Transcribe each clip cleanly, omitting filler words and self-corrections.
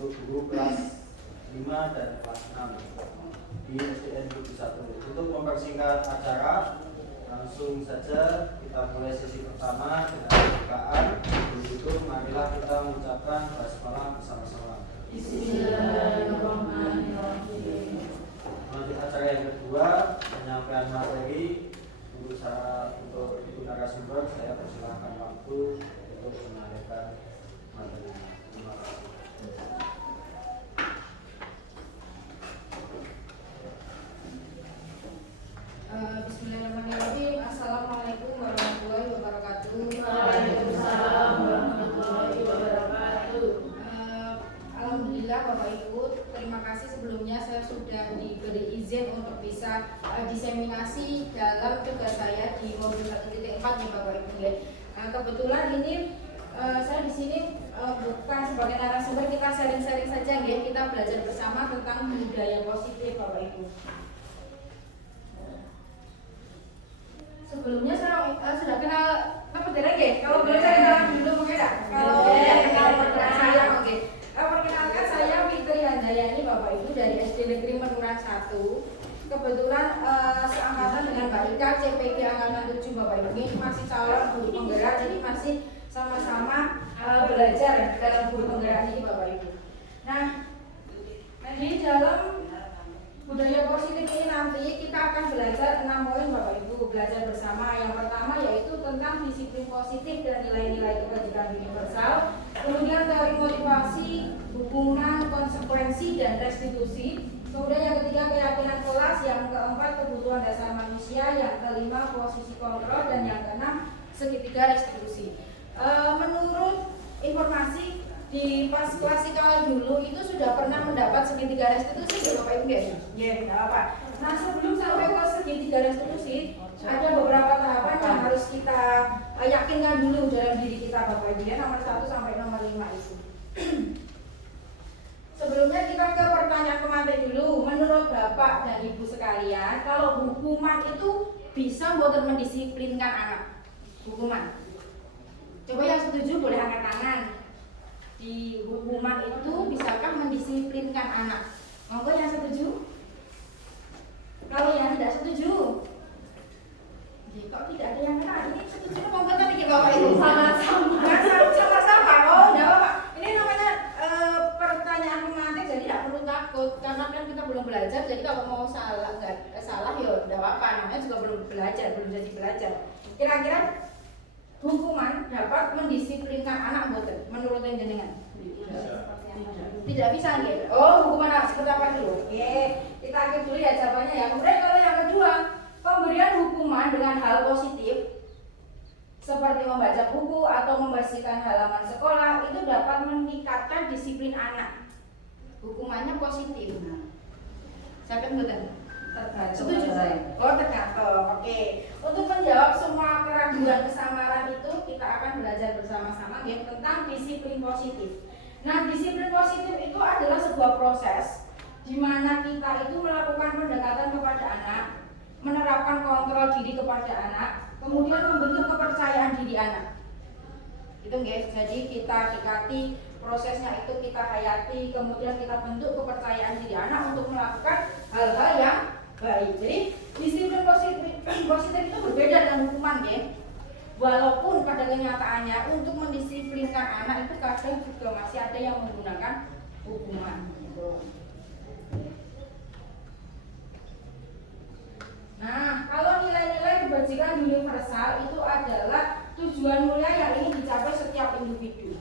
untuk guru kelas 5 dan kelas 6 di SDN Budi 1. Untuk mempersingkat acara, langsung saja kita mulai sesi pertama dengan pembukaan. Begitu, marilah kita mengucapkan basmalah bersama-sama. Bismillahirrahmanirrahim. Lanjut acara yang kedua, penyampaian materi. Untuk ibu narasumber, saya persilahkan waktu untuk menyampaikan materi. Terima kasih. Bismillahirrahmanirrahim. Assalamualaikum warahmatullahi wabarakatuh. Waalaikumsalam warahmatullahi wabarakatuh. Alhamdulillah Bapak Ibu, terima kasih sebelumnya saya sudah diberi izin untuk bisa diseminasi dalam tugas saya di modul 1.4 ya Bapak Ibu ya. Kebetulan ini saya di sini bukan sebagai narasumber, kita sharing-sharing saja ya, kita belajar bersama tentang budaya positif Bapak Ibu. Sebelumnya saya sudah kenal Pedera ya? Kalau boleh saya kenalan dulu mungkin enggak? Kalau kenal Pedera saya oke. Perkenalkan saya Fitri Handayani Bapak Ibu dari SD Negeri Menuran 1. Kebetulan seangkatan dengan Mbak Ika CPG angkatan 7 Bapak Ibu. Ini masih calon guru penggerak, jadi masih sama-sama belajar dalam guru penggerak ini Bapak Ibu. Nah, di dalam budaya positif ini nanti kita akan belajar 6 poin Bapak Ibu, belajar bersama. Yang pertama yaitu tentang disiplin positif dan nilai-nilai kebajikan universal. Kemudian teori motivasi, hukuman, konsekuensi, dan restitusi. Kemudian yang ketiga keyakinan kelas, yang keempat kebutuhan dasar manusia, yang kelima posisi kontrol, dan yang keenam segitiga restitusi. Menurut informasi di pas klasikal dulu itu sudah pernah mendapat segitiga restitusi ya Bapak Ibu ya? Iya, tidak apa. Nah sebelum sampai ke segitiga restitusi ada beberapa tahapan yang harus kita yakinkan dulu dalam diri kita Bapak Ibu ya, nomor 1 sampai nomor 5 itu. Sebelumnya kita ke pertanyaan pemantik dulu. Menurut Bapak dan Ibu sekalian, kalau hukuman itu bisa buat mendisiplinkan anak? Hukuman. Coba yang setuju boleh angkat tangan. Di hukuman itu bisakah mendisiplinkan anak? Monggo yang setuju? Kalau yang tidak setuju? Kok tidak ada yang kena? Ini setuju monggo tadi kita Bapak Ibu sama-sama. Oh, enggak apa-apa. Ini namanya pertanyaan pemantik, jadi tidak perlu takut karena kan kita belum belajar. Jadi kalau mau salah ya enggak apa-apa. Namanya juga belum belajar, belum jadi belajar. Kira-kira hukuman dapat mendisiplinkan anak mboten menurut jenengan? Tidak bisa nggih. Oh, hukuman seperti apa dulu? Oke, kita akhir dulu ya jawabannya ya. Kemudian kalau yang kedua, pemberian hukuman dengan hal positif seperti membaca buku atau membersihkan halaman sekolah itu dapat meningkatkan disiplin anak. Hukumannya positif. Saya kan mboten. Setuju saya. Oh, tergantung. Oke. Untuk menjawab semua keraguan kesamaran itu kita akan belajar bersama-sama ya, tentang disiplin positif. Nah, disiplin positif itu adalah sebuah proses di mana kita itu melakukan pendekatan kepada anak, menerapkan kontrol diri kepada anak, kemudian membentuk kepercayaan diri anak. Itu guys. Jadi kita dekati prosesnya, itu kita hayati, kemudian kita bentuk kepercayaan diri anak untuk melakukan hal-hal yang baik. Jadi disiplin positif itu berbeda dengan hukuman ya. Walaupun pada kenyataannya untuk mendisiplinkan anak itu kadang juga masih ada yang menggunakan hukuman. Nah, kalau nilai-nilai kebajikan universal itu adalah tujuan mulia yang ingin dicapai setiap individu.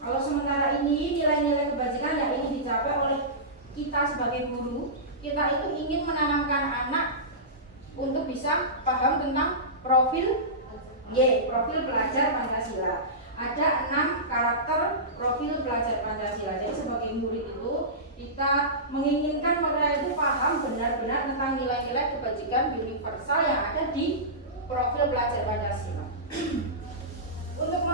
Kalau sementara ini nilai-nilai kebajikan yang ingin dicapai oleh kita sebagai guru, kita itu ingin menanamkan anak untuk bisa paham tentang profil pelajar Pancasila. Ada 6 karakter profil pelajar Pancasila. Jadi sebagai murid itu kita menginginkan mereka itu paham benar-benar tentang nilai-nilai kebajikan universal yang ada di profil pelajar Pancasila. Untuk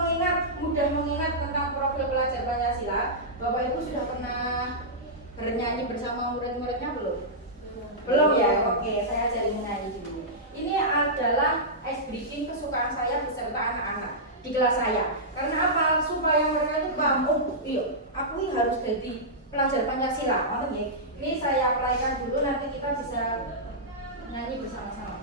mudah mengingat tentang profil pelajar Pancasila, Bapak Ibu sudah pernah bernyanyi bersama murid-muridnya belum? Belum ya? Oke, saya ajari menyanyi dulu. Ini adalah ice breaking kesukaan saya beserta anak-anak. di kelas saya. Karena apa? Supaya mereka itu paham, oh iya, aku ini harus jadi pelajar Pancasila. Makanya ini saya aplikasikan dulu, nanti kita bisa nyanyi bersama-sama.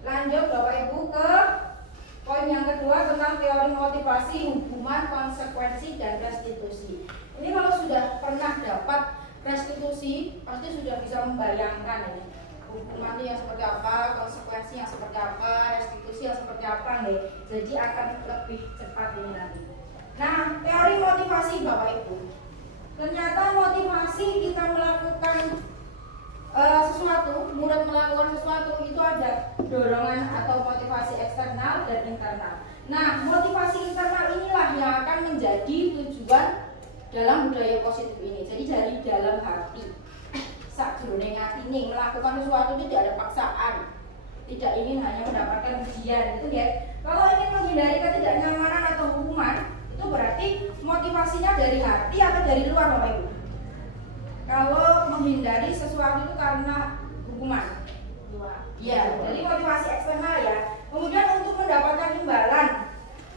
Lanjut Bapak Ibu ke poin yang kedua tentang teori motivasi, hubungan, konsekuensi, dan restitusi. Ini kalau sudah pernah dapat restitusi pasti sudah bisa membayangkan ini hubungannya yang seperti apa, konsekuensi yang seperti apa, restitusi yang seperti apa nih. Jadi akan lebih cepat ini nanti. Nah, teori motivasi Bapak Ibu. Ternyata motivasi kita melakukan sesuatu, murid melakukan sesuatu itu ada dorongan atau motivasi eksternal dan internal. Nah, motivasi internal inilah yang akan menjadi tujuan dalam budaya positif ini. Jadi dari dalam hati, sakjroning atine melakukan sesuatu itu tidak ada paksaan, tidak ingin hanya mendapatkan pujian, itu ya. Kalau ingin menghindari ketidaknyamanan atau hukuman, itu berarti motivasinya dari hati atau dari luar, Bapak Ibu. Kalau menghindari sesuatu itu karena hukuman, ya, jadi motivasi eksternal ya. Kemudian untuk mendapatkan imbalan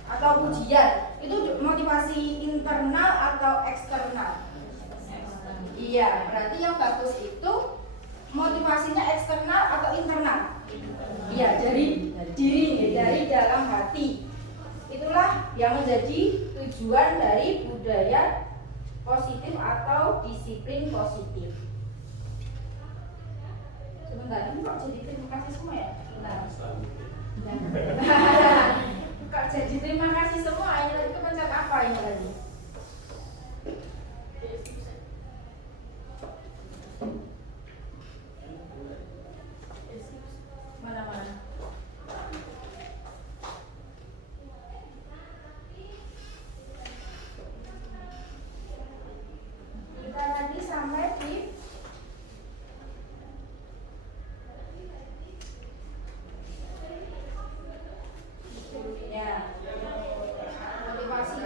atau pujian, itu motivasi internal atau eksternal? Iya, berarti yang bagus itu motivasinya eksternal atau internal? Iya, dari diri, dari dalam hati. Itulah yang menjadi tujuan dari budaya positif atau disiplin positif. Sebentar, ini kok jadi terima kasih semua ya? Nah. Kok jadi terima kasih semua? Ini tadi kepencet apa ini tadi? Mana-mana? Kita tadi sampai di ya, motivasi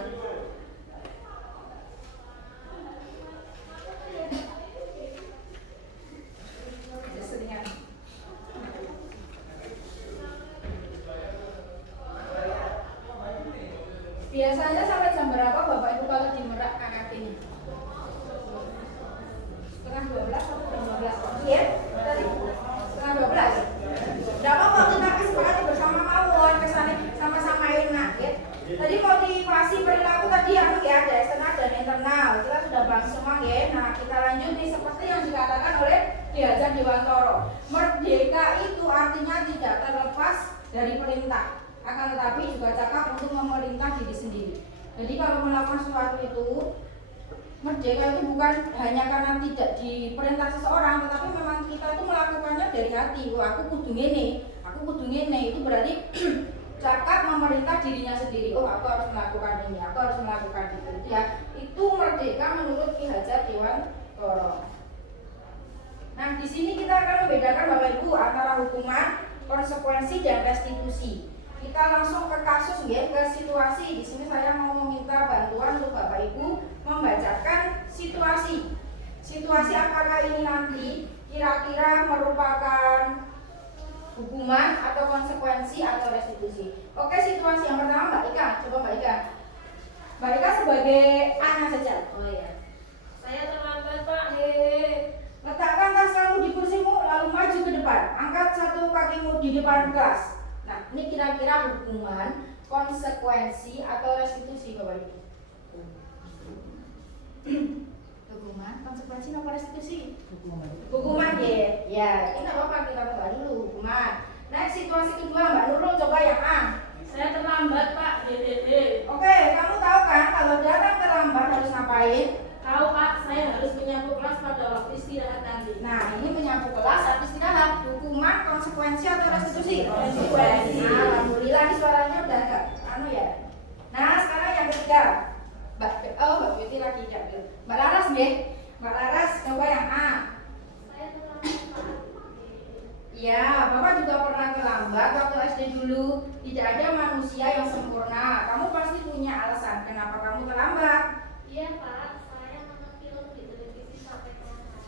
seperti yang dikatakan oleh Ki Hajar Dewantara. Merdeka itu artinya tidak terlepas dari perintah, akan tetapi juga cakap untuk memerintah diri sendiri. Jadi kalau melakukan sesuatu itu, merdeka itu bukan hanya karena tidak diperintah seseorang, tetapi memang kita itu melakukannya dari hati. Wah, aku kudu ngene, itu berarti cakap memerintah dirinya sendiri. Oh, aku harus melakukan ini, aku harus melakukan itu. Ya, itu merdeka menurut Ki Hajar Dewantara. Nah, di sini kita akan membedakan Bapak Ibu antara hukuman, konsekuensi, dan restitusi. Kita langsung ke kasus ya, ke situasi. Di sini saya mau meminta bantuan untuk Bapak Ibu membacakan situasi. Situasi apakah ini nanti kira-kira merupakan hukuman atau konsekuensi atau restitusi. Oke, situasi yang pertama Mbak Ika. Coba Mbak Ika. Mbak Ika sebagai anak saja. Oh ya. Saya terlambat, Pak. Letakkan tas kamu di kursimu lalu maju ke depan. Angkat satu kakimu di depan kelas. Nah, ini kira-kira hukuman, konsekuensi atau restitusi Bapak Ibu. Hukuman, konsekuensi atau restitusi? Hukuman ya. Ya, ini apa-apa kita coba dulu hukuman. Next, situasi kedua Mbak Nurul, coba yang A. Saya terlambat, Pak. Oke, kamu tahu kan kalau datang terlambat harus ngapain? Tahu, Pak. Saya harus menyapu kelas pada waktu istirahat nanti. Nah, ini menyapu kelas habis istirahat. Hukuman, konsekuensi atau restitusi? Konsekuensi. Nah, alhamdulillah ini suaranya udah agak ya. Nah, sekarang yang ketiga. Mbak Betty lagi jawab. Mbak Laras nggih. Mbak Laras coba yang A. Saya terlambat, Pak. Ya, Bapak juga pernah terlambat waktu SD dulu. Tidak ada manusia yang sempurna. Kamu pasti punya alasan kenapa kamu terlambat. Iya, Pak. Saya nonton film di televisi sampai kelamaan.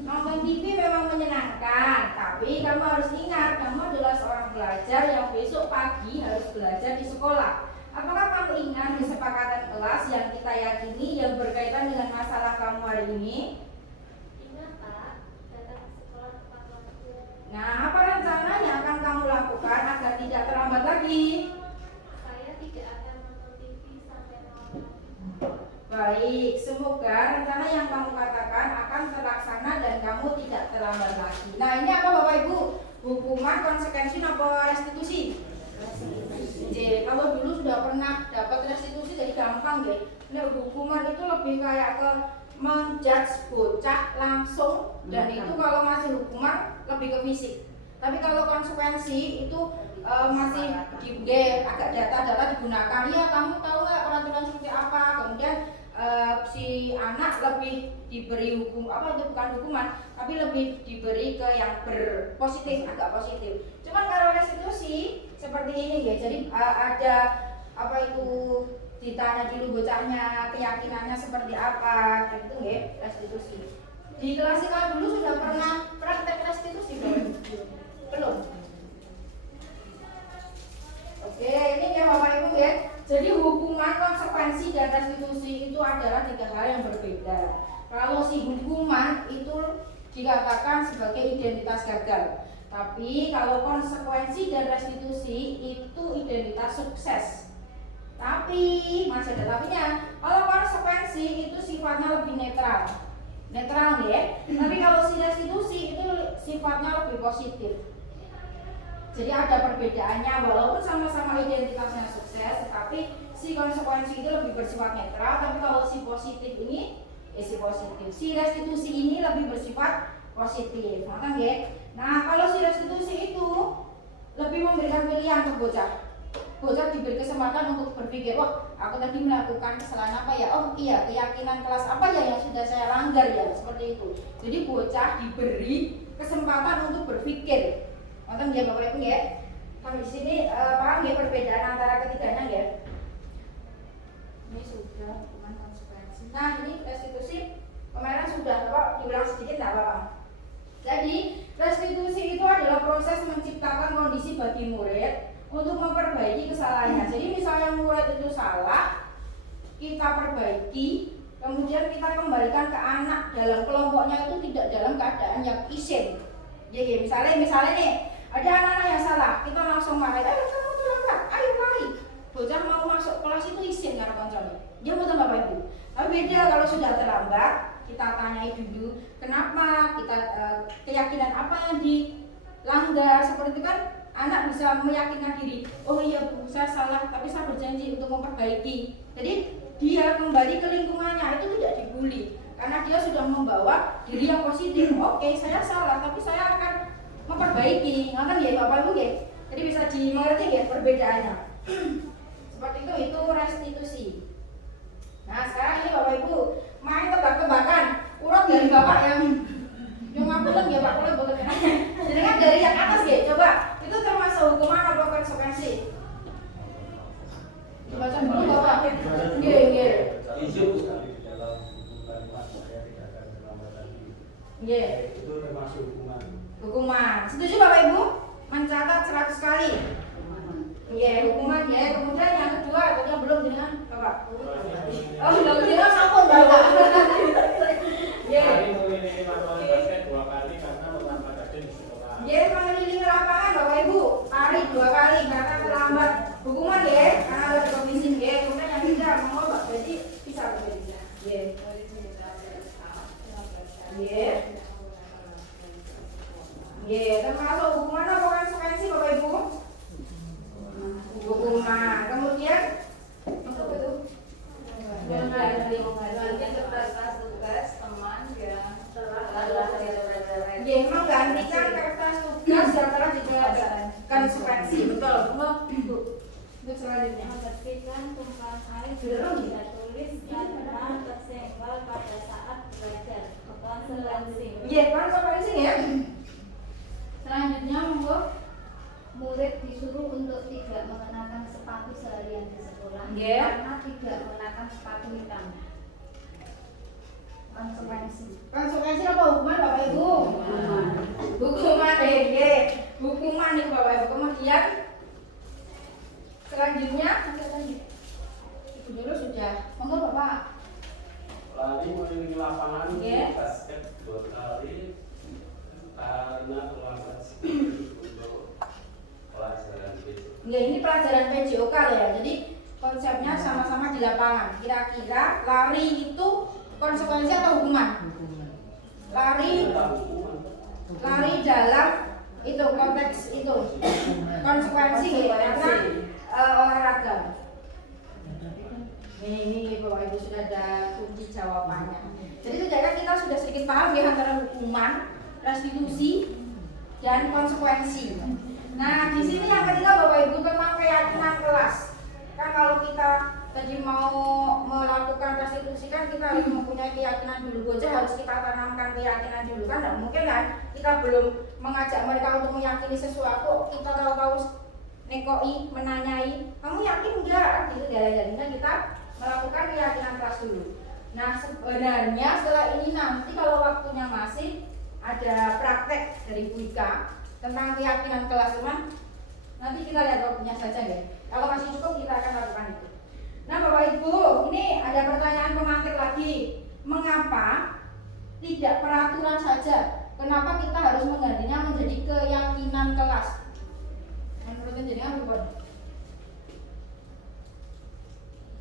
Nonton TV memang menyenangkan, tapi kamu harus ingat, kamu adalah seorang pelajar yang besok pagi harus belajar di sekolah. Apakah kamu ingat kesepakatan kelas yang kita yakini yang berkaitan dengan masalah kamu hari ini? Ingat, Pak. Datang ke sekolah tepat waktu. Nah, apa rencana yang akan kamu lakukan agar tidak terlambat lagi? Saya tidak akan nonton TV sampai malam. Baik, semoga rencana yang kamu katakan akan terlaksana dan kamu tidak terlambat lagi. Nah, ini apa Bapak Ibu? Hukuman, konsekuensi, apa restitusi? Restitusi. Kalau dulu sudah pernah dapat restitusi jadi gampang ya. Nah, hukuman itu lebih kayak ke menjudge bocah langsung, dan itu kalau masih hukuman lebih ke fisik. Tapi kalau konsekuensi itu masih agak data-data digunakan. Iya, kamu tahu nggak peraturan seperti apa? Kemudian si anak lebih diberi hukum itu bukan hukuman, tapi lebih diberi ke yang berpositif, agak positif. Cuman kalau restitusi seperti ini ya, jadi ada ditanya dulu bocahnya keyakinannya seperti apa, gitu ya, restitusi. Di kelas kita dulu sudah pernah praktek restitusi belum? Oke, ini ya Bapak Ibu ya. Jadi hukuman, konsekuensi, dan restitusi itu adalah tiga hal yang berbeda. Kalau si hukuman itu dikatakan sebagai identitas gagal, tapi kalau konsekuensi dan restitusi itu identitas sukses. Tapi masih ada tapinya. Kalau konsekuensi itu sifatnya lebih netral ya. Tapi kalau si restitusi itu sifatnya lebih positif. Jadi ada perbedaannya, walaupun sama-sama identitasnya sukses, tetapi si konsekuensi itu lebih bersifat netral. Tapi kalau si positif ini, si positif, si restitusi ini lebih bersifat positif. Nah, kalau si restitusi itu lebih memberikan pilihan ke bocah. Bocah diberi kesempatan untuk berpikir, wah, aku tadi melakukan kesalahan apa ya? Oh iya, keyakinan kelas apa ya yang sudah saya langgar ya, seperti itu. Jadi bocah diberi kesempatan untuk berpikir. Nonton ya Bapak Ibu ya. Kami di sini paham ya perbedaan antara ketiganya ya. Ini sudah hukuman, konsekuensi. Nah, ini restitusi kemarin sudah Bapak diulang sedikit enggak Bapak? Jadi, restitusi itu adalah proses menciptakan kondisi bagi murid untuk memperbaiki kesalahannya. Jadi misalnya murid itu salah, kita perbaiki, kemudian kita kembalikan ke anak dalam kelompoknya itu tidak dalam keadaan yang isin. Jadi misalnya nih, ada anak-anak yang salah, kita langsung marah, kamu terlambat, ayo mari. Bocah mau masuk kelas itu isin karena koncone. Dia mau tambah Bapak Ibu. Tapi beda kalau sudah terlambat, kita tanyai dulu, kenapa kita keyakinan apa yang dilanggar seperti itu kan anak bisa meyakinkan diri, oh iya Bu, saya salah tapi saya berjanji untuk memperbaiki. Jadi dia kembali ke lingkungannya, itu tidak dibully karena dia sudah membawa diri yang positif. Oke, saya salah tapi saya akan memperbaiki. Ngapain ya Bapak Ibu ya? Jadi bisa dimengerti ya perbedaannya. Seperti itu restitusi. Nah sekarang ini Bapak Ibu main tebak-tebakan, urut dari Bapak yang ngapulen ya Pak, boleh boleh. Jadi kan dari yang atas ya, coba itu termasuk hukuman atau konsekuensi? Baca dulu Bapak. Nggih. Isu sekali di dalam buku kalimat saya tidak akan terlambat lagi. Nggih. Itu termasuk hukuman. Hukuman. Setuju Bapak Ibu? Mencatat 100 kali. Nggih, hukuman ya. Kemudian yang kedua, tadi yang belum dengan Bapak. Oh, belum dengan sampun Bapak. Nggih. Mengelilingi lapangan basket 2 kali karena melambat aja di sekolah. Nggih, mengelilingi lapangan Bapak Ibu. Lari 2 kali karena terlambat. Hukuman ya, karena ada komisi nggih. Kemudian yang ketiga, monggo Pak. Jadi bisa berbeda. Nggih. Nggih. Nggih, termasuk hukuman apa konsekuensi Bapak Ibu? Hukuman. Kemudian apa itu? Nggih, menggantikan kertas tugas yang telah dijelaskan konsekuensi. Betul, Bu. Untuk selanjutnya. Menerbitkan tumpahan air tidak tulis karena tersenggol pada saat belajar. Konsekuensi. Nggih, konsekuensi ya. Selanjutnya monggo. Murid disuruh untuk tidak mengenakan sepatu seharian di sekolah Yeah. karena tidak mengenakan sepatu hitam. Konsekuensi. Konsekuensi apa hukuman Bapak Ibu? Hukuman nggih. Hukuman nih Bapak Ibu. Kemudian selanjutnya Ibu dulu sudah. Monggo Bapak. Lari mengelilingi lapangan Yes. basket 2 kali karena terlambat sedikit untuk pelajaran besok. Nggih, ini pelajaran PJOK ya. Jadi konsepnya sama-sama di lapangan. Kira-kira lari itu konsekuensi atau hukuman? Lari dalam itu konteks itu konsekuensi gitu karena olahraga. Ini Bapak Ibu sudah ada kunci jawabannya. Jadi saudara kita sudah sedikit paham ya antara hukuman, restitusi, dan konsekuensi. Nah di sini yang ketiga Bapak Ibu tentang keyakinan kelas. Kan kalau kita tadi mau melakukan restitusi kan kita harus mempunyai keyakinan dulu. Bocah harus kita tanamkan keyakinan dulu kan. Tidak mungkin kan kita belum mengajak mereka untuk meyakini sesuatu kita tahu-tahu nekoi, menanyai, kamu yakin enggak? Gitu jalan-jalan kita melakukan keyakinan kelas dulu. Nah sebenarnya setelah ini nanti kalau waktunya masih ada praktek dari Bu Ika tentang keyakinan kelas teman. Nanti kita lihat waktunya saja ya. Kalau masih cukup kita akan lakukan itu. Nah Bapak Ibu, ini ada pertanyaan pemantik lagi. Mengapa tidak peraturan saja? Kenapa kita harus menggantinya menjadi keyakinan kelas? Menurut jenengan pripun?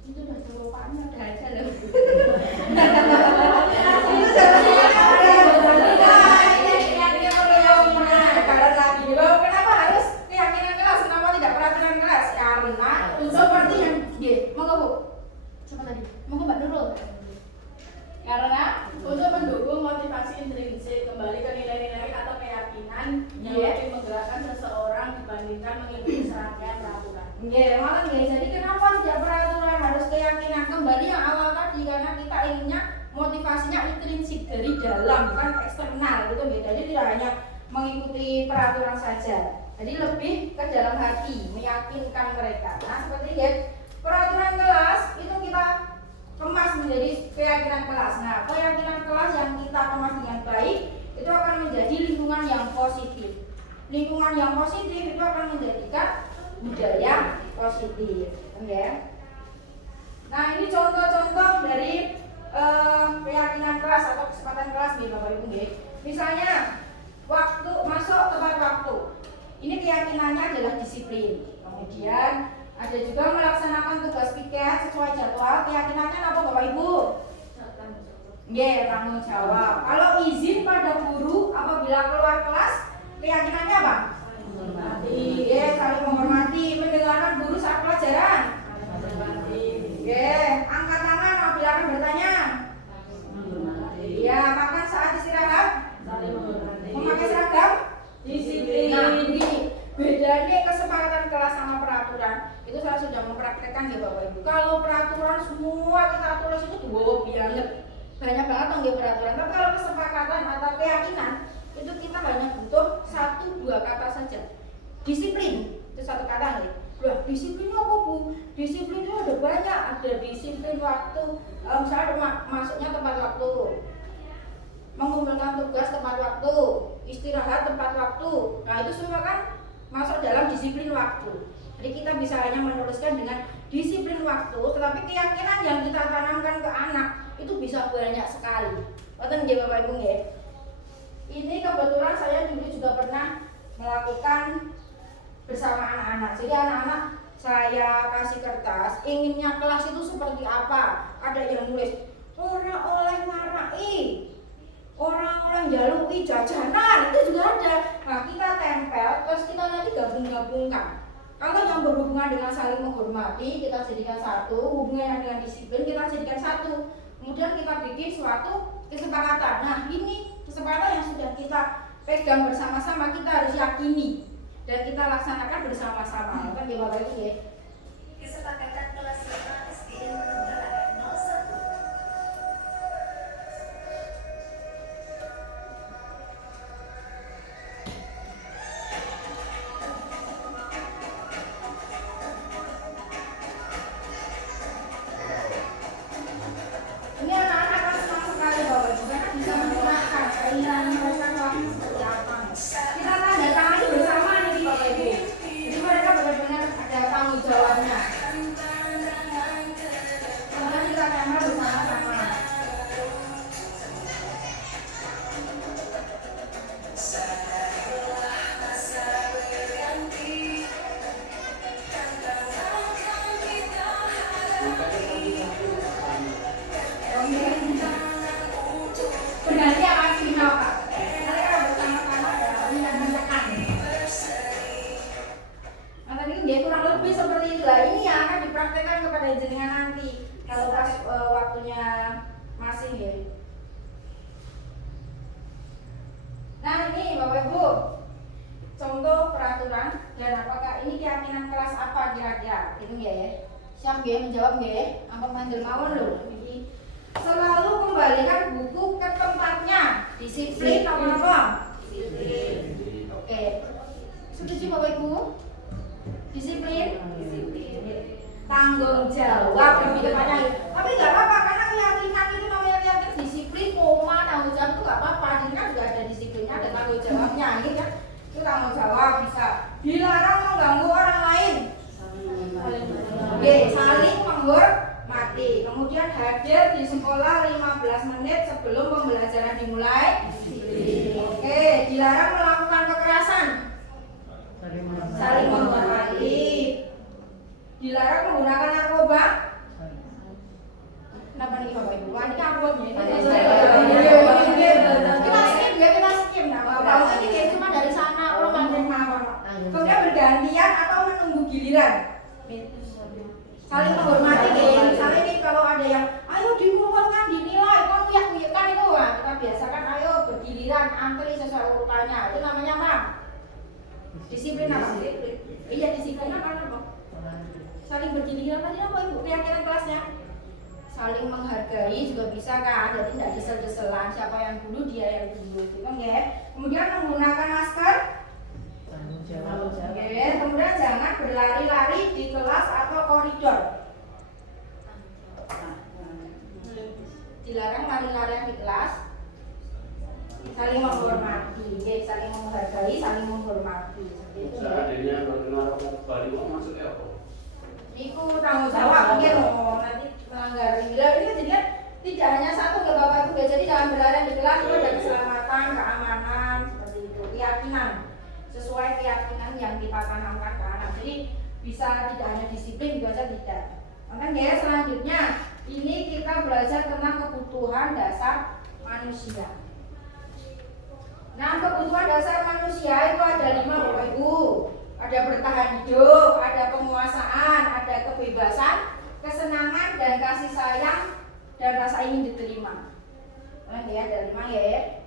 Itu udah jawabannya ada aja loh. Itu kenapa harus keyakinan kelas? Kenapa tidak peraturan kelas? Karena seperti yang monggo Bu. Siapa tadi? Monggo Mbak Nurul. Karena untuk mendukung motivasi intrinsik kembali ke nilai-nilai atau keyakinan yang lebih menggerakkan seseorang dibandingkan mengikuti serangkaian peraturan. Malah jadi kenapa tidak peraturan harus keyakinan kembali yang awal tadi karena kita inginnya motivasinya intrinsik dari dalam bukan eksternal gitu ya. Jadi tidak hanya mengikuti peraturan saja. Jadi lebih ke dalam hati meyakinkan mereka. Nah seperti ya peraturan kelas itu kita kemas menjadi keyakinan kelas. Nah, keyakinan kelas yang kita kemas dengan baik itu akan menjadi lingkungan yang positif. Lingkungan yang positif itu akan menjadikan budaya positif, ya. Nah, ini contoh-contoh dari keyakinan kelas atau kesempatan kelas nih, Bapak Ibu nggih. Misalnya, waktu masuk tepat waktu. Ini keyakinannya adalah disiplin. Kemudian ada juga melaksanakan tugas piket sesuai jadwal. Keyakinannya apa Bapak Ibu? Tanggung jawab. Kalau izin pada guru keyakinannya apa? Menghormati. Saling menghormati. Mendengarkan guru saat pelajaran. Angkat tangan apabila akan bertanya. Ya, makan saat istirahat. Memakai seragam. Disiplin. Nah, begini bedanya kesepakatan kelas sama peraturan. Itu saya sudah mempraktekkan ya Bapak Ibu. Kalau peraturan semua kita tulis itu wow banget, banyak banget nggak peraturan. Tapi kalau kesepakatan atau keyakinan itu kita hanya butuh 1-2 kata saja. Disiplin itu 1 kata nih. Loh, disiplinnya apa Bu? Disiplin itu ada banyak. Ada disiplin waktu, misalnya masuknya tepat waktu, mengumpulkan tugas tepat waktu, istirahat tepat waktu. Nah itu semua kan masuk dalam disiplin waktu. Jadi kita bisa hanya menuliskan dengan disiplin waktu, tetapi keyakinan yang kita tanamkan ke anak itu bisa banyak sekali. Betul nggih Bapak Ibu nggih? Ini kebetulan saya dulu juga pernah melakukan bersama anak-anak. Jadi anak-anak saya kasih kertas, inginnya kelas itu seperti apa. Ada yang nulis ora oleh marai, orang jalui jajanan, itu juga ada. Nah kita tempel, terus kita nanti gabung-gabungkan. Kalau yang berhubungan dengan saling menghormati kita jadikan satu, hubungan yang dengan disiplin kita jadikan satu. Kemudian kita bikin suatu kesepakatan. Nah ini kesepakatan yang sudah kita pegang bersama-sama, kita harus yakini dan kita laksanakan bersama-sama. Kan ya Bapak Ibu ya. Kesepakatan kelas 5 SDN Menengah 01. Ini anak-anak kan senang sekali Bapak Ibu karena bisa menggunakan keinginan mereka waktu seperti apa. Kita tanda tangani bersama nih Bapak Ibu. Jadi mereka benar-benar ada tanggung jawabnya. Kemudian kita tempel bersama-sama. Berganti akan final Pak. Mereka bersama-sama dan menekan. Nah tadi dia kurang lebih seperti itu lah. Ini yang akan dipraktekkan kepada jenengan nanti kalau pas waktunya masih ya. Nah ini Bapak Ibu, contoh peraturan dan apakah ini keyakinan kelas apa kira-kira? Itu ya ya. Siap ya menjawab ya? Apa mandel mawon loh. Jadi selalu kembalikan buku ke tempatnya. Disiplin apa? Disiplin. Oke. Setuju Bapak Ibu? Disiplin. Tanggung jawab lebih tepatnya. Tapi nggak apa-apa karena keyakinan itu namanya keyakinan disiplin, koma tanggung jawab itu nggak apa-apa. Jadi kan juga ada disiplinnya, ada tanggung jawabnya, gitu kan? Itu tanggung jawab bisa. Dilarang mengganggu orang lain. Saling menghormati. Kemudian hadir di sekolah 15 menit sebelum pembelajaran dimulai. Oke, dilarang melakukan kekerasan. Saling menghormati. Dilarang menggunakan narkoba. Kenapa nih Bapak Ibu? Wah, ini upload ya. Kita skip ya, kita skip. Nah, Bapak ini cuma dari sana orang mandiri mawon. Kemudian bergantian atau menunggu giliran. Saling menghormati nih. Misalnya nih kalau ada yang ayo dikumpulkan dinilai, kan kuyak-kuyakan itu wah, kita biasakan ayo bergiliran antri sesuai urutannya. Itu namanya apa? Disiplin apa? Iya disiplin apa? Saling bergiliran tadi apa Ibu? Keyakinan kelasnya? Saling menghargai juga bisa kan? Jadi tidak desel-deselan siapa yang dulu dia yang dulu itu kan ya. Kemudian menggunakan masker. Oke, kemudian jangan berlari-lari di kelas atau koridor. Dilarang lari-larian di kelas. Saling menghormati, saling menghargai, saling menghormati. Seandainya berkenal balik maksudnya apa? Iku tanggung jawab mungkin nanti melanggar ini jadi kan tidak hanya satu ke Bapak Ibu jadi dalam berlarian di kelas itu ada keselamatan, keamanan seperti itu, keyakinan sesuai keyakinan yang kita tanamkan ke anak. Jadi bisa tidak hanya disiplin juga saja tidak. Makanya ya selanjutnya ini kita belajar tentang kebutuhan dasar manusia. Nah kebutuhan dasar manusia itu ada 5 Bapak Ibu. Ada bertahan hidup, ada penguasaan, ada kebebasan, kesenangan, dan kasih sayang, dan rasa ingin diterima. Ya, ada 5 ya.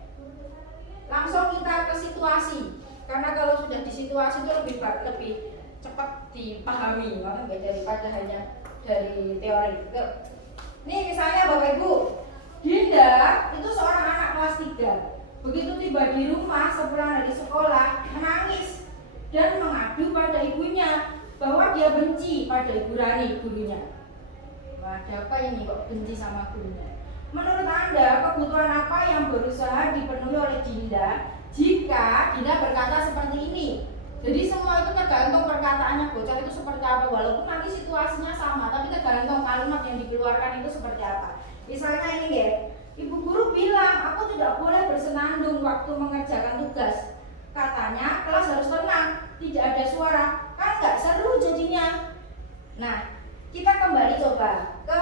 Langsung kita ke situasi. Karena kalau sudah di situasi itu lebih cepat dipahami, daripada hanya dari teori. Nih misalnya Bapak Ibu, Dinda itu seorang anak kelas 3. Begitu tiba di rumah sepulang dari sekolah, menangis dan mengadu pada ibunya bahwa dia benci pada Ibu Rani, gurunya. Wah, ada apa ini kok benci sama gurunya? Menurut Anda, kebutuhan apa yang berusaha dipenuhi oleh Dinda jika Dinda berkata seperti ini? Jadi semua itu tergantung perkataannya bocah itu seperti apa. Walaupun nanti situasinya sama, tapi tergantung kalimat yang dikeluarkan itu seperti apa. Misalnya ini ya, Ibu guru bilang aku tidak boleh bersenandung waktu mengerjakan tugas. Katanya kelas harus tenang, tidak ada suara. Kan nggak seru jadinya. Nah, kita kembali coba ke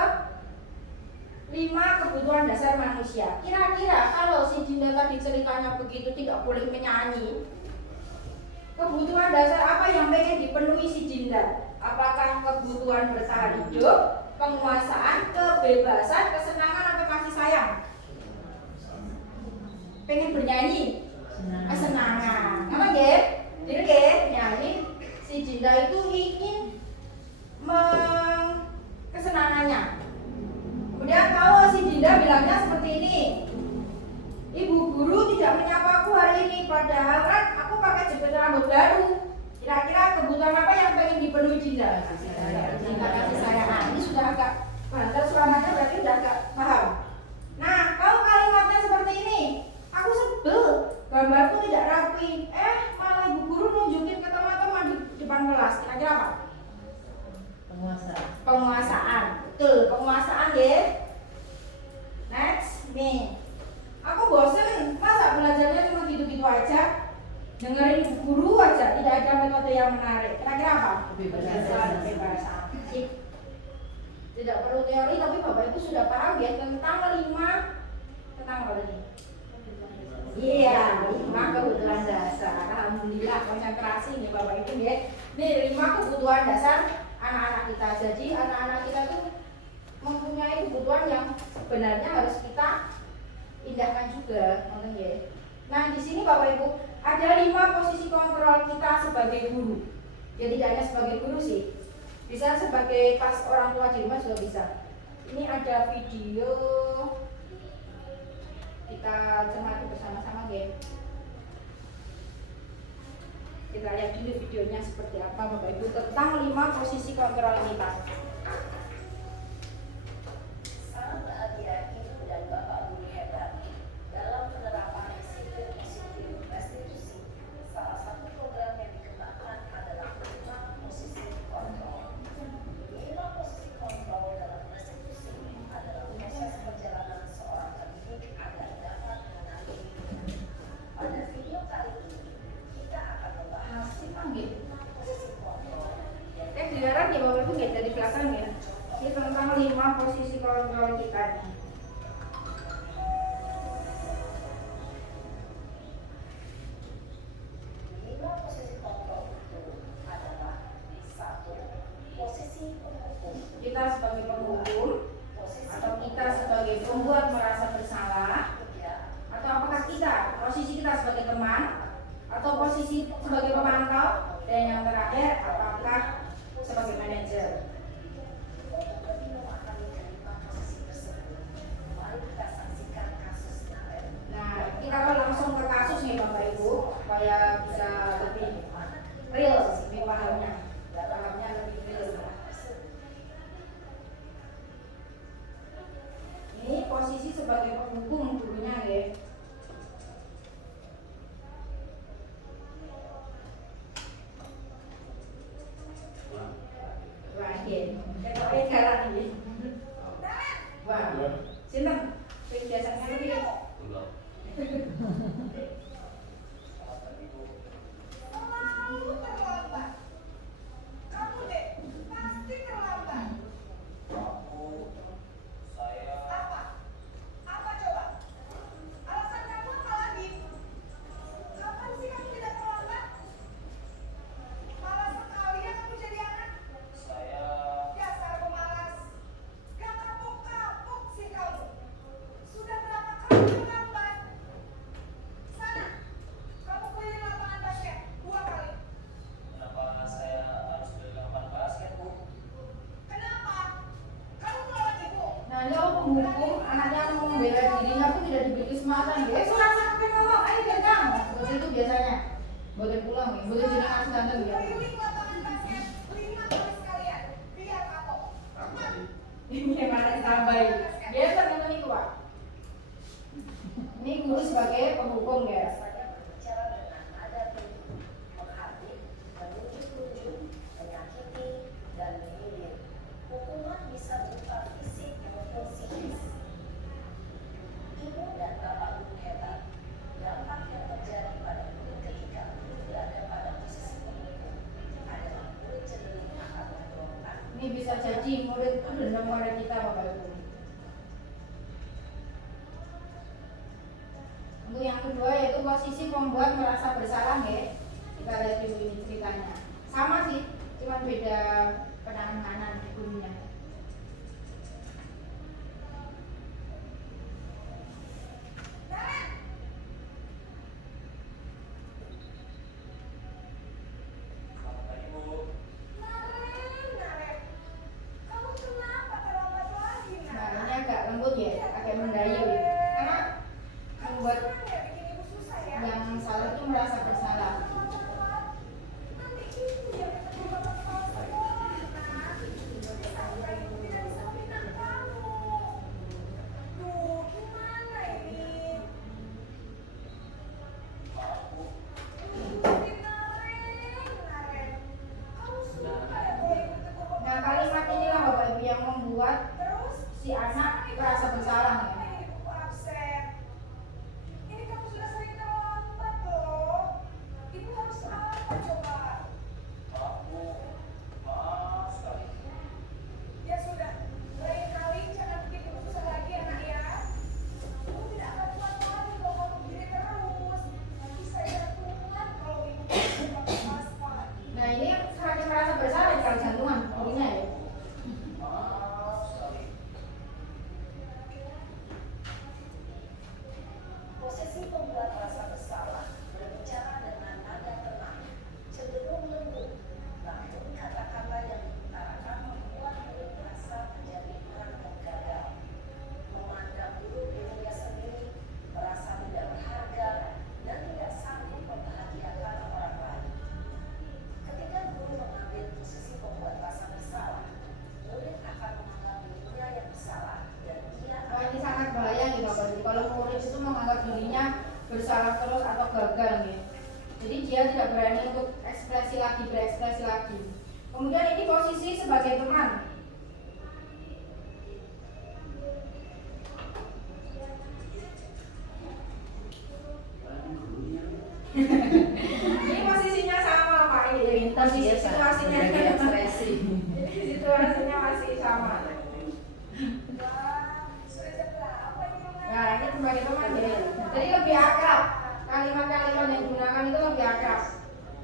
5 kebutuhan dasar manusia. Kira-kira kalau si Dinda tadi ceritanya begitu tidak boleh menyanyi, kebutuhan dasar apa yang pengen dipenuhi si Dinda? Apakah kebutuhan bertahan hidup, penguasaan, kebebasan, kesenangan, atau kasih sayang? Pengen bernyanyi? Kesenangan. Apa ya? Jadi nyanyi si Dinda itu ingin kesenangannya. Kemudian kalau si Dinda bilangnya seperti ini, Ibu guru tidak menyapaku hari ini, padahal kan aku pakai jepit rambut baru. Kira-kira kebutuhan apa yang pengen dipenuhi Dinda? Kasih sayang. Ini sudah agak banter suaranya, berarti udah agak paham. Nah, kalau kalimatnya seperti ini, aku sebel, gambarku tidak rapi. Malah ibu guru nunjukin ke teman-teman di depan kelas. Kira-kira apa? Penguasaan. Betul, penguasaan ya. Next, nih. Aku bosen, masa belajarnya cuma gitu-gitu aja, dengerin ibu guru aja, tidak ada metode yang menarik. Kira-kira apa? Kebebasan. Tidak perlu teori, tapi Bapak Ibu sudah paham ya tentang 5 tentang apa tadi? Iya, 5 kebutuhan dasar. Alhamdulillah konsentrasi nih Bapak Ibu ya. Nih 5 kebutuhan dasar anak-anak kita. Jadi anak-anak kita tuh mempunyai kebutuhan yang sebenarnya harus kita indahkan juga, ya. Nah di sini Bapak Ibu ada 5 posisi kontrol kita sebagai guru. Ya tidak hanya sebagai guru sih, bisa sebagai pas orang tua di rumah juga bisa. Ini ada video, kita cermati bersama-sama ya. Kita lihat dulu videonya seperti apa Bapak Ibu tentang 5 posisi kontrol kita. Dilarang ya Bapak Ibu ya dari belakang ya. Ini tentang 5 posisi kontrol kita nih. Kita sebagai penghukum atau kita sebagai pembuat merasa bersalah, atau apakah kita posisi kita sebagai teman atau posisi sebagai pemantau, dan yang terakhir apakah sebagai manajer. Nah, kita akan langsung ke kasus nih Bapak Ibu supaya bisa lebih real, lebih pahamnya lebih real. Ini posisi sebagai penghukum gurunya ya. Wah, kita jalan ini. Wah, sinten? Sing biasa ngerti. Tambahin. Dia ternyata ini Pak. Ini guru sebagai penghukum ya. Ini bisa jadi murid itu dendam pada kita Bapak Ibu. Untuk yang kedua yaitu posisi pembuat merasa bersalah ya. Kita lihat dulu ini ceritanya. Sama sih, cuma beda penanganan gurunya. Si anak merasa bersalah ya. Nah ini semakin merasa bersalah kalau jantungan gurunya ya. Posisi pembuat rasa bersalah berbicara dengan nada tenang, cenderung lembut, namun kata-kata yang diutarakan membuat murid merasa menjadi kurang dan gagal, memandang buruk dirinya sendiri, merasa tidak berharga, dan tidak sanggup membahagiakan orang lain. Ketika guru mengambil posisi pembuat rasa bersalah, murid akan menganggap dirinya yang bersalah dan ia Nah, ini sangat bahaya nih Bapak Ibu. Kalau murid itu menganggap dirinya bersalah terus atau gagal nih. Jadi dia tidak berani untuk berekspresi lagi. Kemudian ini posisi sebagai teman. Ini posisinya sama Pak. Ini posisi situasinya ekspresi. situasinya masih sama. Nah ini sebagai teman ya. Jadi lebih akrab. Kalimat-kalimat yang digunakan itu lebih akrab.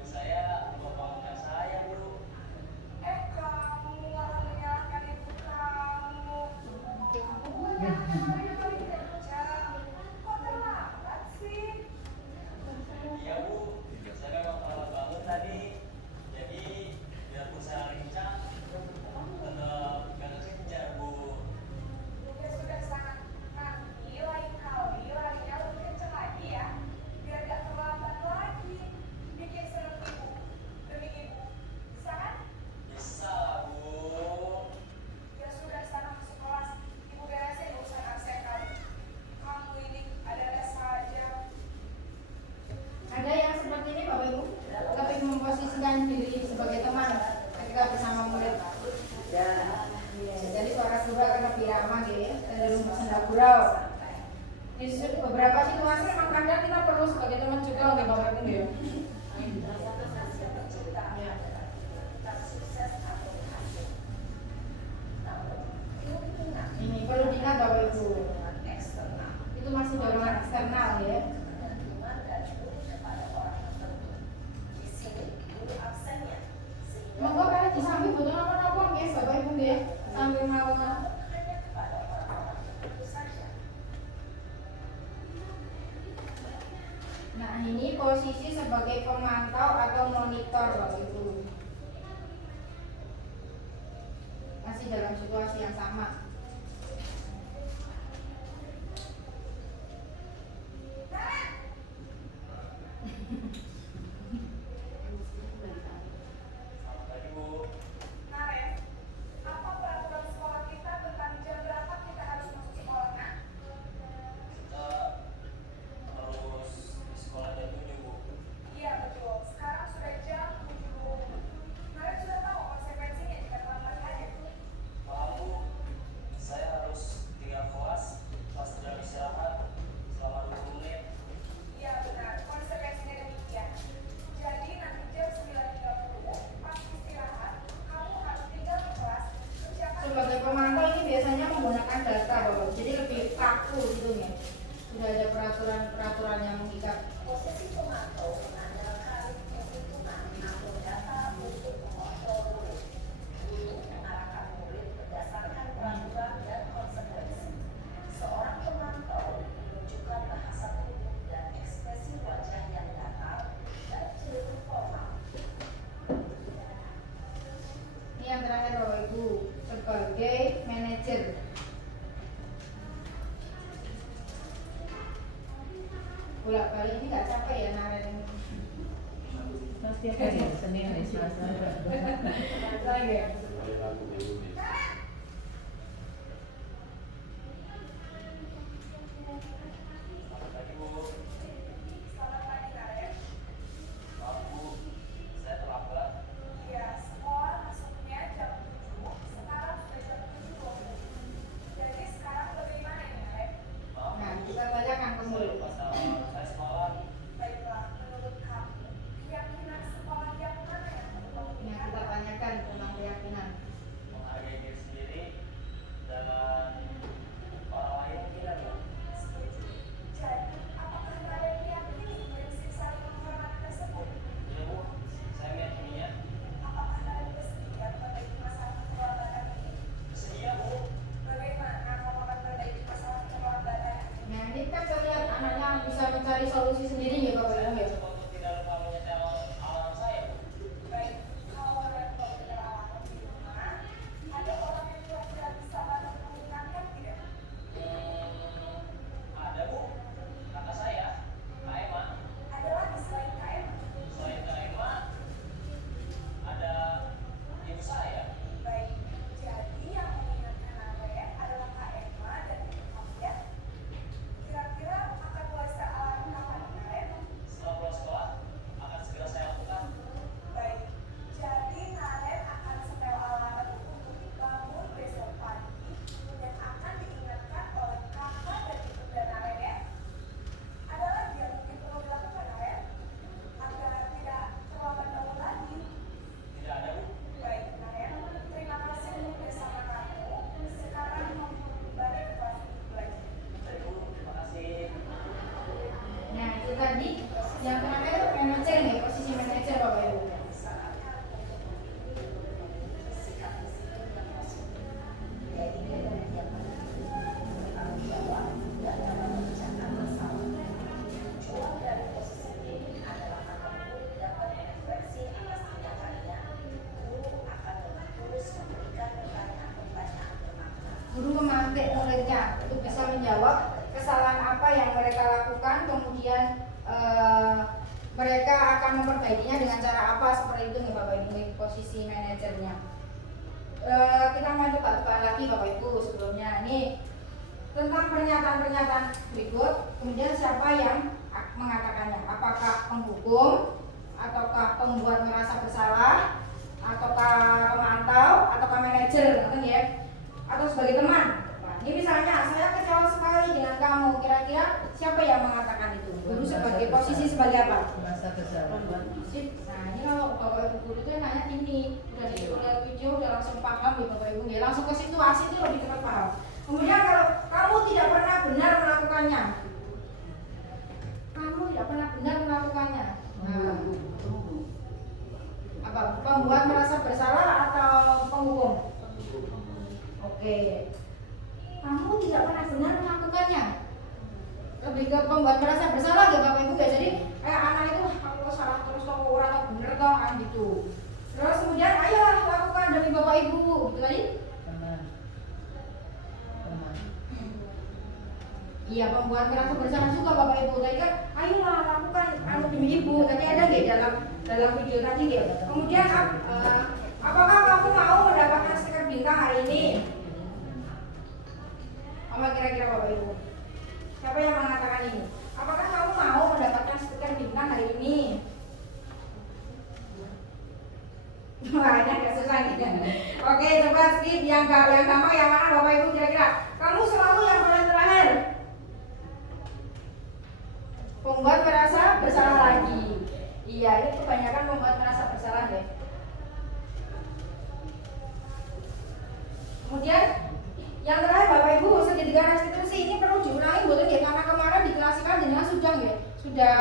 Saya bapaknya saya Bu. kamu malah menyalahkan ibu kamu. Kok terlambat sih? Iya Bu, saya memang terlambat banget tadi. Jadi biarpun saya lincah, tetap gak kejar Bu. Ya sudah sana. Nanti lain kali larinya lebih kenceng lagi ya. Biar gak terlambat lagi. Bikin seneng ibu. Demi ibu. Bisa kan? Bisa lah Bu. Ya sudah sana masuk kelas. Ibu beresin urusan absen kamu. Kamu ini ada les saja. Ada yang seperti ini Bapak Ibu, lebih memposisikan diri sebagai teman ketika bersama murid. Ya, jadi suara guru akan lebih ramah ya, cenderung bersenda gurau. Di beberapa situasi memang kadang kita perlu sebagai teman juga untuk Bapak Ibu ya. Ini perlu diingat Bapak Ibu. Itu masih dorongan eksternal ya. Monggo kalian disambi betul apa-apa nggih Bapak Ibu nggih. Sambil mawon. Nah, ini posisi sebagai pemantau atau monitor Bapak Ibu. Masih dalam situasi yang sama. Selamat pagi Bu. Naren, apa peraturan sekolah kita tentang jam berapa hari ini nggak capek ya naren? Setiap hari Senin, Selasa. Lagi ya? Selamat pagi Bu. Selamat pagi Karen. Maaf Bu, saya terlambat. Iya, sekolah masuknya jam 7, sekarang sudah jam 7. Jadi sekarang bagaimana ini Karen? Maaf Nah, Bu, kita tanyakan ke saya murid. lupa sama saya sekolah. Baiklah, menurut kamu, keyakinan sekolah yang mana yang perlu kamu Nah, kita tingkatkan? tanyakan tentang keyakinan. Menghargai diri sendiri dan orang lain tidak Bu. Setuju. Jadi, apakah Karen meyakini prinsip saling menghormati tersebut? Ya Bu, saya meyakininya. Apakah Karen bersedia memperbaiki masalah kekeluargaan ini? Bersedia Bu. Bagaimana kamu akan memperbaiki masalah kekeluargaan ini? Nah, ini kan terlihat anaknya bisa mencari solusi sendiri ya Bapak Saya Ibu ya. mencoba untuk tidak lupa menyetel alarm saya Bu. Baik, kalau Karen mau beralaman di rumah, ada orang yang kira-kira bisa bantu mengingatkan tidak? Ada Bu, kakak saya, Kak Emma. Ada lagi selain KM? Selain Kak Emma, ada ibu saya. Baik, jadi yang mengingatkan Karen adalah Kak Emma dan ibu kamu ya? Kira-kira akan mulai sealarm kapan Karen? Setelah pulang sekolah, akan segera saya lakukan. Baik, jadi Karen akan setel alarm untuk bangun besok pagi dan akan diingatkan oleh kakak dan ibu dan Karen ya? Ada lagi yang mungkin perlu dilakukan Karen? Agar tidak terlambat bangun lagi. Tidak ada Bu. Baik, Karen, terima kasih untuk bersama kamu. Sekarang kamu kembali ke kelas untuk belajar. Baik Bu, terima kasih. Nah, itu tadi yang terakhir manajer nih, posisi manajer Bapak Ibu. Tujuan dari posisi ini adalah agar guru dapat merefleksi atas tindakannya. Guru akan lebih tulus memberikan pertanyaan-pertanyaan bermakna. Guru memantik muridnya untuk bisa menjawab kesalahan apa yang mereka lakukan, kemudian mereka akan memperbaikinya dengan cara apa, seperti itu nih Bapak Ibu, ini posisi manajernya. Kita mau coba lagi Bapak Ibu sebelumnya ini tentang pernyataan-pernyataan berikut, kemudian siapa yang mengatakannya, apakah penghukum, ataukah pembuat merasa bersalah, ataukah pemantau, ataukah manajer, ya, atau sebagai teman. Nah, ini misalnya saya kecewa sekali dengan kamu, kira-kira siapa yang mengatakan itu? Guru sebagai posisi sebagai apa? Merasa bersalah. Nah, ini kalau Bapak Ibu guru itu nanya ini, udah ditulis video, udah langsung paham ya Bapak Ibu ya, langsung ke situasi itu lebih cepat paham. Kemudian kalau kamu tidak pernah benar melakukannya, kamu tidak pernah benar melakukannya. Nah, apa? Pembuat merasa bersalah atau penghukum? Oke. Kamu tidak pernah benar melakukannya. Lebih ke pembuat merasa bersalah ya Bapak Ibu ya. Jadi kayak anak itu aku salah terus atau orang atau bener toh kan gitu. Terus kemudian ayolah lakukan demi Bapak Ibu gitu tadi. Teman. Iya, pembuat merasa bersalah juga Bapak Ibu. Tadi kan ayolah lakukan demi Ibu. Tadi ada nggak dalam video tadi nggak? Kemudian apakah kamu mau mendapatkan stiker bintang hari ini? Apa kira-kira Bapak Ibu? Siapa yang mengatakan ini? Apakah kamu mau mendapatkan stiker bintang hari ini? Wah, ini agak susah nih. Oke, coba skip yang gampang yang mana Bapak Ibu kira-kira? Kamu selalu yang paling terakhir. Pembuat merasa bersalah lagi. Iya, ini kebanyakan membuat merasa bersalah deh. Kemudian yang terakhir Bapak Ibu, segitiga restitusi ini perlu diulangi betul ya, karena kemarin diklasikan dengan sudah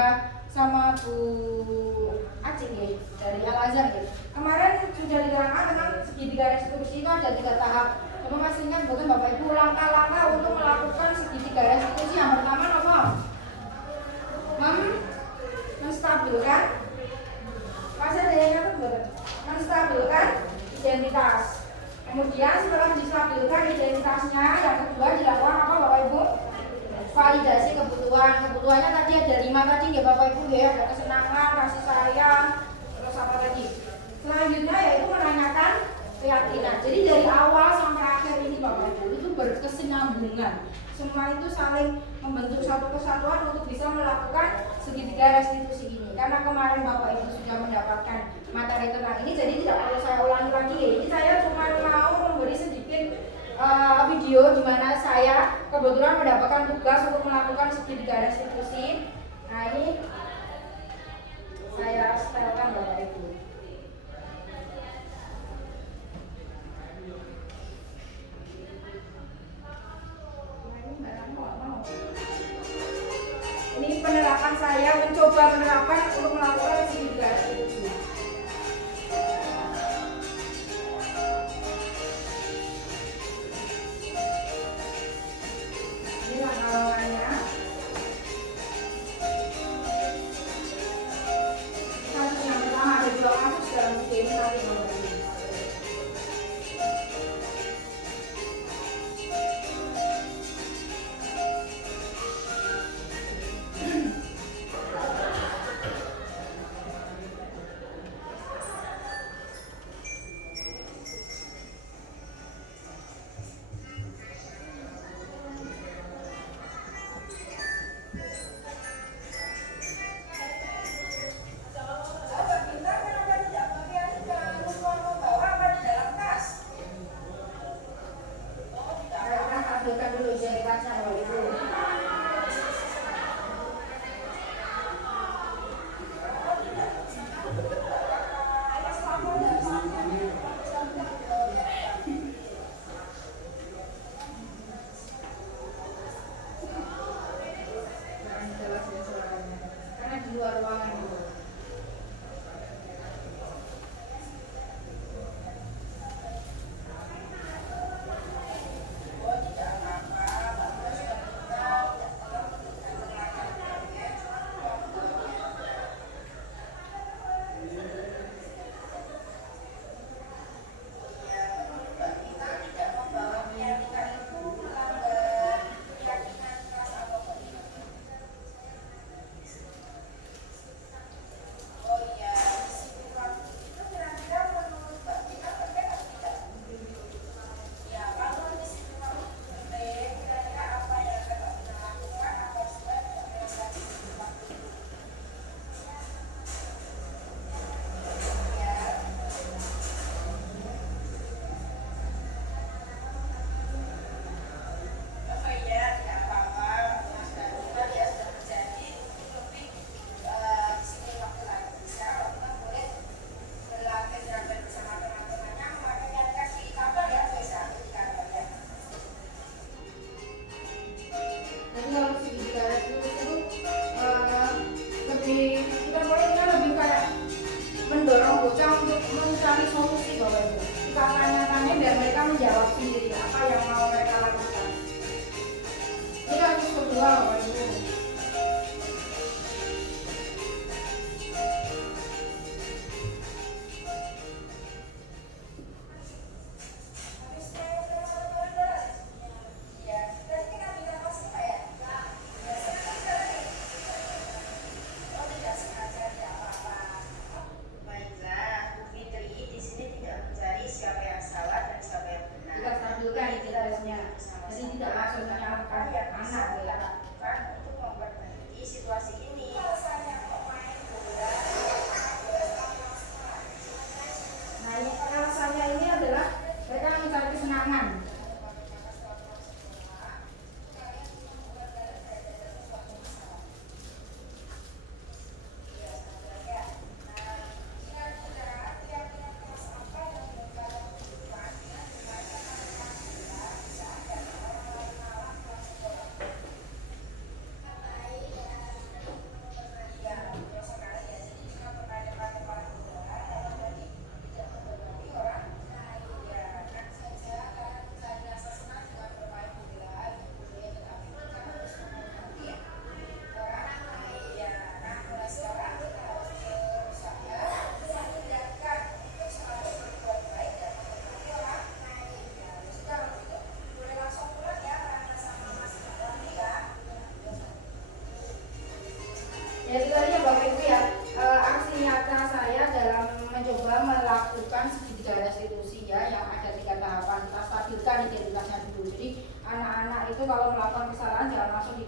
sama Bu Acing ya, dari Al Azhar ya. Kemarin sudah diterangkan tentang segitiga restitusi itu ada 3 tahap. Coba masih ingat betul Bapak Ibu langkah-langkah untuk melakukan segitiga restitusi. Yang pertama apa? Menstabilkan. Masih ada yang ingat betul? Menstabilkan identitas. Kemudian setelah distabilkan identitasnya, yang kedua dilakukan apa Bapak Ibu? validasi kebutuhannya tadi ada 5 tadi ya Bapak Ibu ya, ada kesenangan, kasih sayang, terus apa lagi? Selanjutnya yaitu menanyakan keyakinan. Jadi dari awal sampai akhir ini Bapak Ibu itu berkesinambungan. Semua itu saling membentuk satu kesatuan untuk bisa melakukan segitiga restitusi ini. Karena kemarin Bapak Ibu sudah mendapatkan materi tentang ini, jadi tidak perlu saya ulangi lagi ya. Ini saya cuma mau memberi sedikit video di mana saya kebetulan mendapatkan tugas untuk melakukan segitiga restitusi. Nah ini saya setelkan Bapak Ibu. Ini penerapan saya, mencoba menerapkan untuk melakukan segitiga restitusi. Ini langkah-langkahnya. Kasus yang pertama ada 2 kasus dalam video ini nanti Bapak Ibu. Karena di luar ruangan itu. mendorong bocah untuk mencari solusi Bapak Ibu. Kita tanya-tanya biar mereka menjawab sendiri apa yang mau mereka lakukan. Ini kasus kedua Bapak Ibu. Yes. saja Bapak Ibu ya, aksi nyata saya dalam mencoba melakukan segitiga restitusi ya, yang ada 3 tahapan. Kita stabilkan identitasnya dulu. Jadi anak-anak itu kalau melakukan kesalahan jangan langsung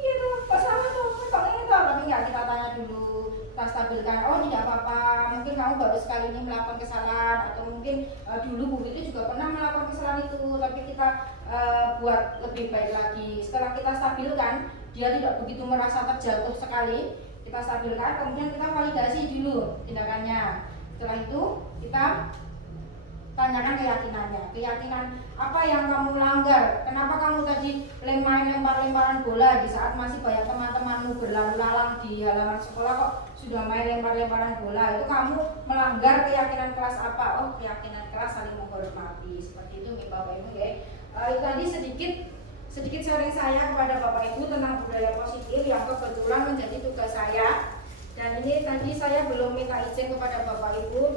iya tuh, kok salah tuh, kok ini tuh, tapi nggak kita tanya dulu, kita stabilkan. Oh tidak apa-apa, mungkin kamu baru sekali ini melakukan kesalahan, atau mungkin dulu Bu itu juga pernah melakukan kesalahan itu, tapi kita buat lebih baik lagi. Setelah kita stabilkan, dia tidak begitu merasa terjatuh sekali, kita stabilkan, kemudian kita validasi dulu tindakannya. Setelah itu kita tanyakan keyakinan apa yang kamu langgar, kenapa kamu tadi lempar-lemparan bola di saat masih banyak teman-temanmu berlalu lalang di halaman sekolah kok sudah main lempar-lemparan bola, itu kamu melanggar keyakinan kelas apa? Oh, keyakinan kelas saling menghormati, seperti itu nih Bapak Ibu ya. Itu tadi sedikit sharing saya kepada Bapak Ibu tentang budaya positif yang kebetulan menjadi tugas saya. Dan ini tadi saya belum minta izin kepada Bapak Ibu,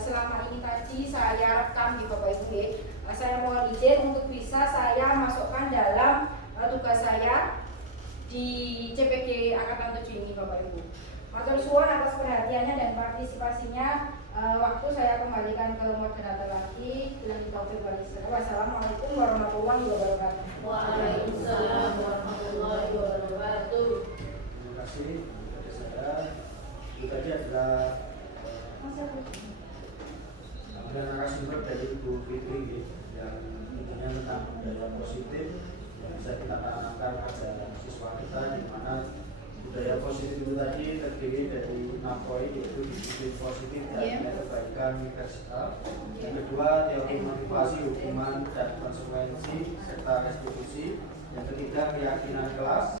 selama ini tadi saya rekam di Bapak Ibu ya. Saya mohon izin untuk bisa saya masukkan dalam tugas saya di CPG Angkatan 7 ini Bapak Ibu. Matur suwun atas perhatiannya dan partisipasinya. Waktu saya kembalikan ke moderator lagi. Wassalamualaikum warahmatullahi wabarakatuh. Waalaikumsalam warahmatullahi wabarakatuh. Terima kasih kepada saya. Itu tadi adalah narasumber dari Ibu Fitri yang intinya tentang budaya positif yang bisa kita tanamkan pada siswa kita, di mana budaya positif itu tadi terdiri dari 6 poin, yaitu disiplin positif dan nilai kebaikan universal. Yang kedua, teori motivasi, hukuman dan konsekuensi serta restitusi. Yang ketiga, keyakinan kelas.